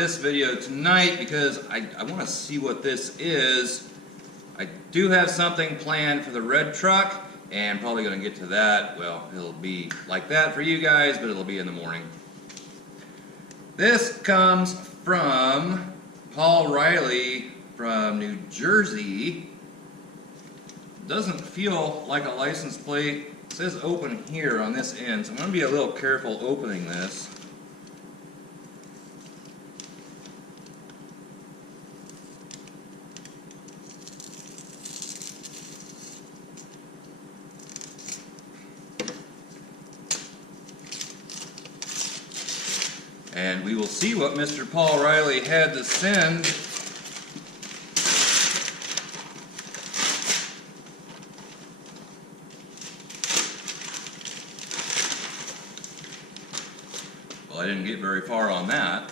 this video tonight because I want to see what this is. I do have something planned for the red truck, and probably going to get to that. Well, it'll be like that for you guys, but it'll be in the morning. This comes from Paul Riley from New Jersey. Doesn't feel like a license plate. It says open here on this end, so I'm going to be a little careful opening this. And we will see what Mr. Paul Riley had to send. Well, I didn't get very far on that.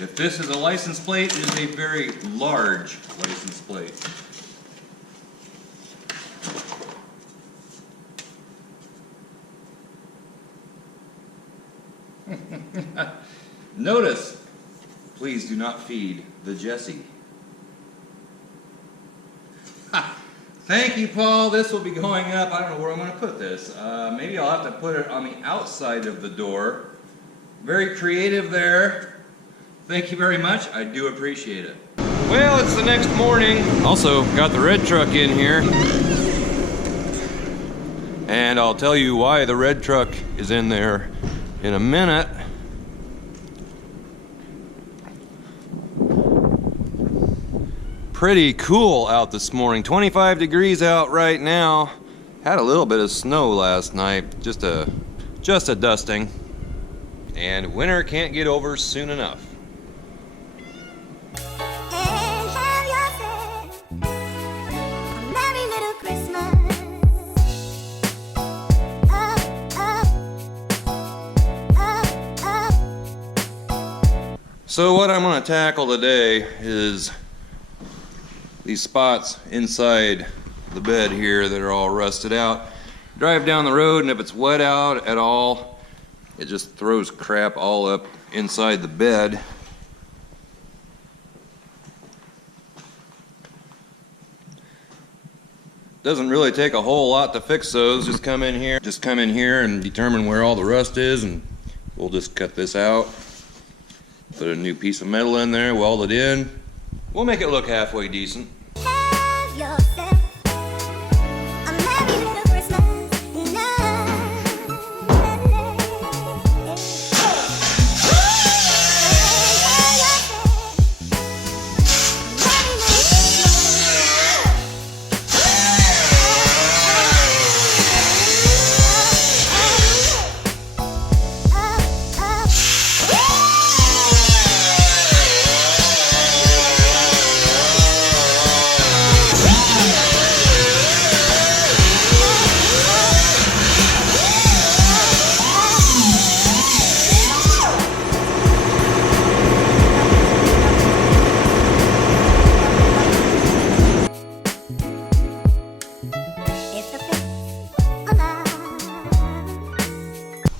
If this is a license plate, it is a very large license plate. Notice, please do not feed the Jessie. Thank you, Paul. This will be going up. I don't know where I'm going to put this. Maybe I'll have to put it on the outside of the door. Very creative there. Thank you very much. I do appreciate it. Well, it's the next morning. Also, got the red truck in here. And I'll tell you why the red truck is in there in a minute. Pretty cool out this morning. 25 degrees out right now. Had a little bit of snow last night. Just a dusting. And winter can't get over soon enough. So what I'm going to tackle today is these spots inside the bed here that are all rusted out. Drive down the road, and if it's wet out at all, it just throws crap all up inside the bed. Doesn't really take a whole lot to fix those. Just come in here and determine where all the rust is, and we'll just cut this out. Put a new piece of metal in there, weld it in. We'll make it look halfway decent.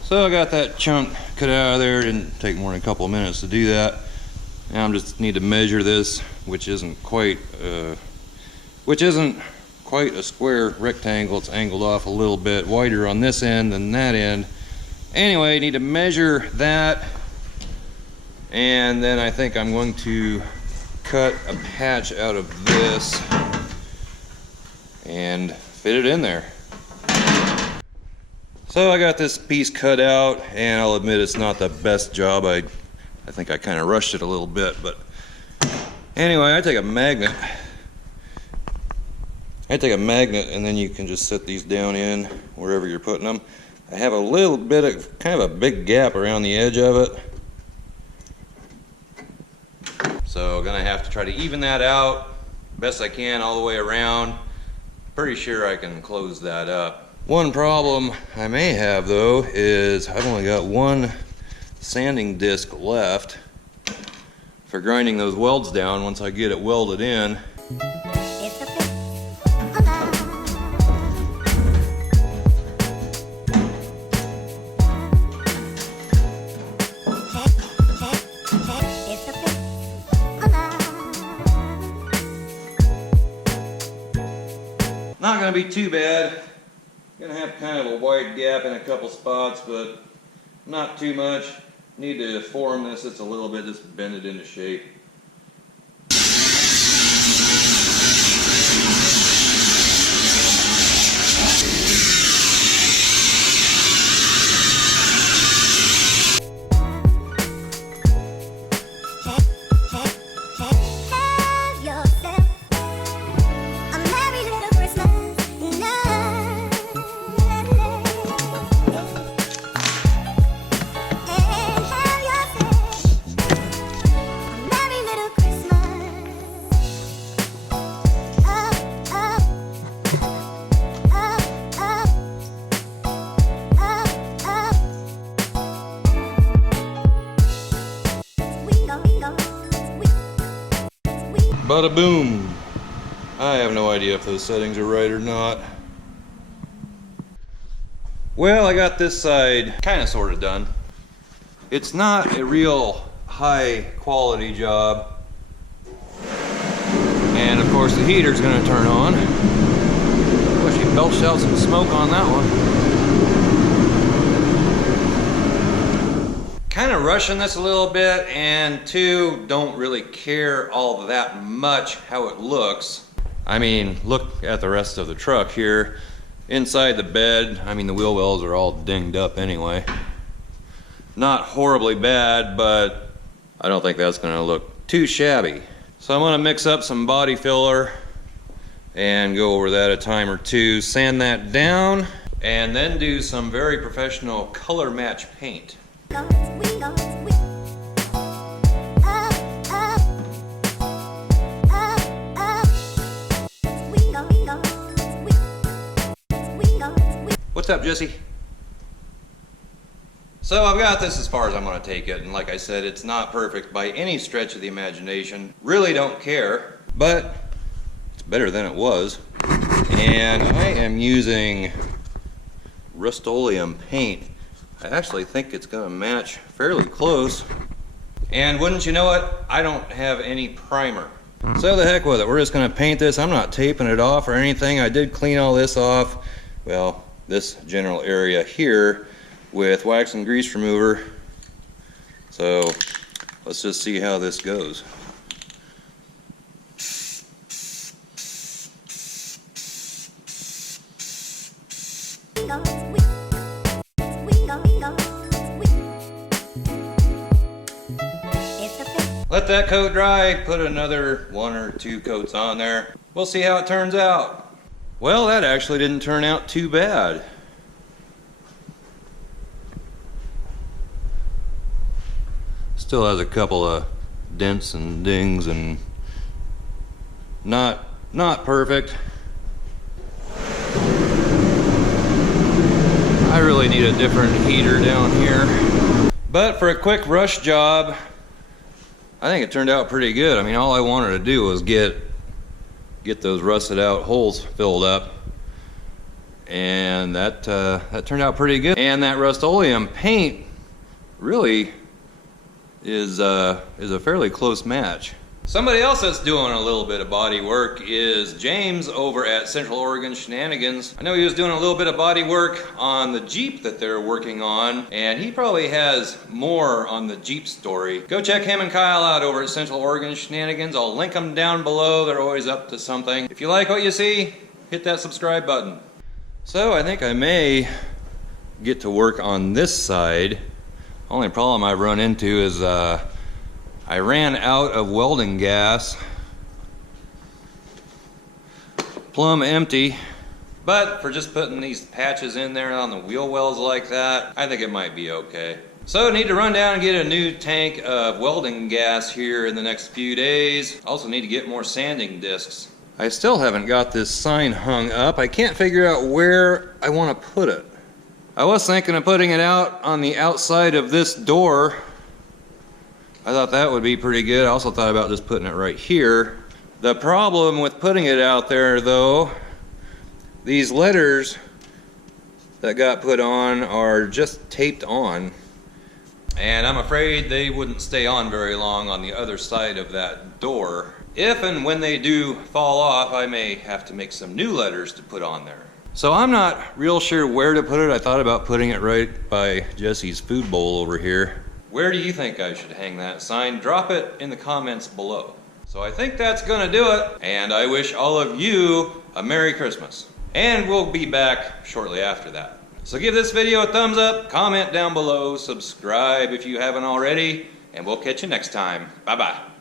So I got that chunk cut out of there. Didn't take more than a couple of minutes to do that. Now I just need to measure this, which isn't quite a square rectangle. It's angled off a little bit wider on this end than that end. Anyway, need to measure that, and then I think I'm going to cut a patch out of this and fit it in there. So I got this piece cut out, and I'll admit it's not the best job. I think I kind of rushed it a little bit, but anyway, I take a magnet, and then you can just set these down in wherever you're putting them. I have a little bit of kind of a big gap around the edge of it, so I'm gonna have to try to even that out best I can all the way around. Pretty sure I can close that up. One problem I may have though is I've only got one sanding disc left for grinding those welds down once I get it welded in. not going to be too bad. Going to have kind of a wide gap in a couple spots, but not too much. Need to form this just a little bit, just bend it into shape. Bada boom! I have no idea if those settings are right or not. Well, I got this side kind of sort of done. It's not a real high quality job. And of course the heater's going to turn on. Wish he belched out some smoke on that one. Kind of rushing this a little bit, and two, don't really care all that much how it looks. I mean, look at the rest of the truck here. Inside the bed, I mean, the wheel wells are all dinged up anyway. Not horribly bad, but I don't think that's gonna look too shabby. So I'm gonna mix up some body filler and go over that a time or two, sand that down, and then do some very professional color match paint. What's up, Jesse? So I've got this as far as I'm going to take it, and like I said, it's not perfect by any stretch of the imagination. Really don't care, but it's better than it was. And I am using Rust-Oleum paint. I actually think it's going to match fairly close. And wouldn't you know it, I don't have any primer. So the heck with it, we're just going to paint this. I'm not taping it off or anything. I did clean all this off, well, this general area here, with wax and grease remover. So let's just see how this goes. Let that coat dry, put another 1 or 2 coats on there. We'll see how it turns out. Well, that actually didn't turn out too bad. Still has a couple of dents and dings and not perfect. I really need a different heater down here. But for a quick rush job, I think it turned out pretty good. I mean, all I wanted to do was get those rusted out holes filled up, and that turned out pretty good. And that Rust-Oleum paint really is a fairly close match. Somebody else that's doing a little bit of body work is James over at Central Oregon Shenanigans. I know he was doing a little bit of body work on the Jeep that they're working on, and he probably has more on the Jeep story. Go check him and Kyle out over at Central Oregon Shenanigans. I'll link them down below. They're always up to something. If you like what you see, hit that subscribe button. So I think I may get to work on this side. Only problem I've run into is I ran out of welding gas. Plumb empty. But for just putting these patches in there on the wheel wells like that, I think it might be okay. So I need to run down and get a new tank of welding gas here in the next few days. Also need to get more sanding discs. I still haven't got this sign hung up. I can't figure out where I want to put it. I was thinking of putting it out on the outside of this door. I thought that would be pretty good. I also thought about just putting it right here. The problem with putting it out there though, these letters that got put on are just taped on. And I'm afraid they wouldn't stay on very long on the other side of that door. If and when they do fall off, I may have to make some new letters to put on there. So I'm not real sure where to put it. I thought about putting it right by Jesse's food bowl over here. Where do you think I should hang that sign? Drop it in the comments below. So I think that's gonna do it. And I wish all of you a Merry Christmas. And we'll be back shortly after that. So give this video a thumbs up, comment down below, subscribe if you haven't already, and we'll catch you next time. Bye-bye.